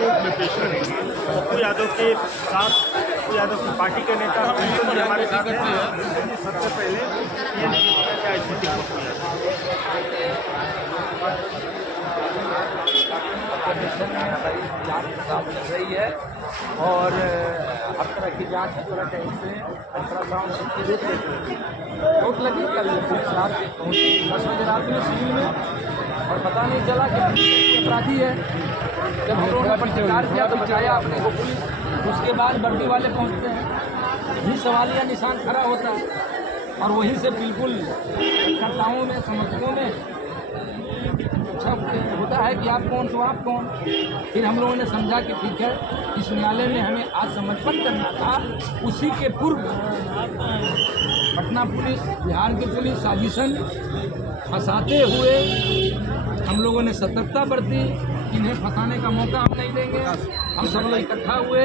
Court में पेश करेंगे। पप्पू यादव के साथ पप्पू यादव की पार्टी के नेता हमारे साथ हैं। सबसे पहले क्या स्थिति होती है? जांच चल रही है और हर तरह की जांच है। थोड़ा टाइम से अल्ट्रासाउंड चोट लगी कल पुलिस रात 10 बजे रात में सिविल में, और पता नहीं चला कि अपराधी है। जब हम लोगों ने प्रतिकार किया तो बचाया अपने को पुलिस, उसके बाद वर्दी वाले पहुंचते हैं, भी सवालिया निशान खड़ा होता है और वहीं से बिल्कुल कर्ताओं में समर्थकों में अच्छा होता है कि आप कौन तो आप कौन। फिर हम लोगों ने समझा कि ठीक है, इस न्यायालय में हमें आज समर्पण करना था। उसी के पूर्व पटना पुलिस, बिहार की पुलिस साजिशन फंसाते हुए हम लोगों ने सतर्कता बरती। इन्हें फंसाने का मौका हम नहीं देंगे। हम सब लोग इकट्ठा हुए।